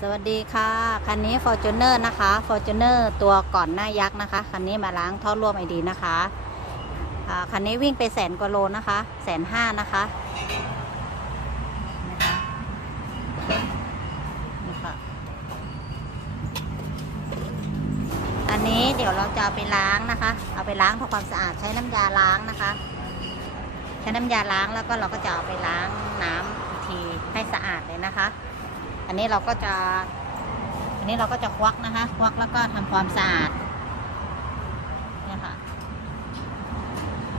สวัสดีค่ะ คันนี้ Fortuner นะคะ Fortuner ตัวก่อนหน้ายักษ์นะคะ คันนี้มาล้างท่อร่วมไอดีนะคะคันนี้วิ่งไปแสนกว่าโลนะคะแสนห้านะคะนะคะนี่ค่ะอันนี้เดี๋ยวเราจะเอาไปล้างนะคะ เอาไปล้างทำความสะอาดใช้น้ำยาล้างนะคะ ใช้น้ำยาล้างแล้วก็เราก็จะเอาไปล้างน้ำอีกทีให้สะอาดเลยนะคะ อันนี้เราก็จะ อันนี้เราก็จะควักนะคะ ควักแล้วก็ทำความสะอาดเนี่ยค่ะ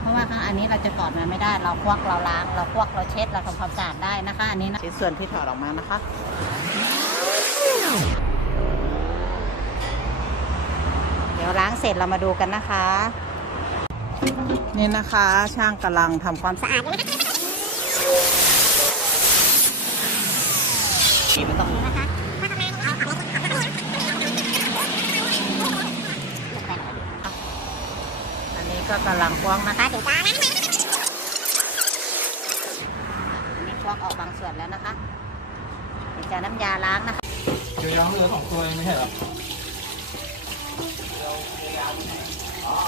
เพราะว่าข้างอันนี้เราจะกอดมันไม่ได้ เราควักเราล้าง เราควักเราเช็ดเราทำความสะอาดได้นะคะ อันนี้นะชิ้นส่วนที่ถอดออกมานะคะเดี๋ยวล้างเสร็จเรามาดูกันนะคะ นี่นะคะช่างกำลังทำความสะอาด อันนี้ก็กำลังควักนะคะเดี๋ยวจ้าอันนี้ควักออกบางส่วนแล้วนะคะเดี๋ยวจะน้ำยาล้างนะคะเดี๋ยวย้องเรือสองตัวเองไม่ใช่เหรอ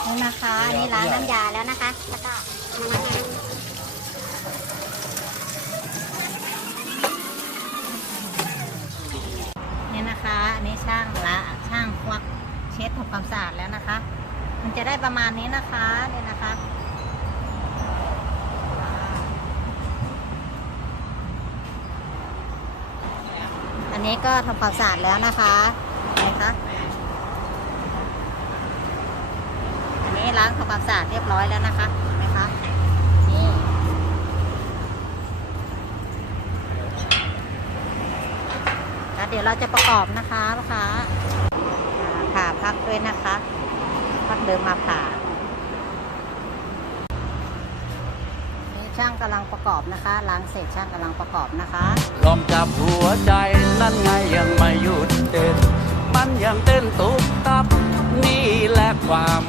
นี่นะคะอันนี้ล้างน้ำยาแล้วนะคะแล้วก็มาล้างน้ำนี่นะคะ อันนี้ช่างละช่างควักเช็ดทำความสะอาดแล้วนะคะ มันจะได้ประมาณนี้นะคะเนี่ยนะคะอันนี้ก็ทำความสะอาดแล้วนะคะเห็นะคะอันนี้ล้างทำความสะอาดเรียบร้อยแล้วนะคะเห็นไหมคะนี่แล้วเดี๋ยวเราจะประกอบนะคะลูกค้าาพักด้วยนะคะ พักเดินมาผ่าช่างกำลังประกอบนะคะล้างเสร็จช่างกำลังประกอบนะคะลองจับหัวใจนั่นไงยังไม่หยุดเต้นมันยังเต้นตุบตับนี่แหละความ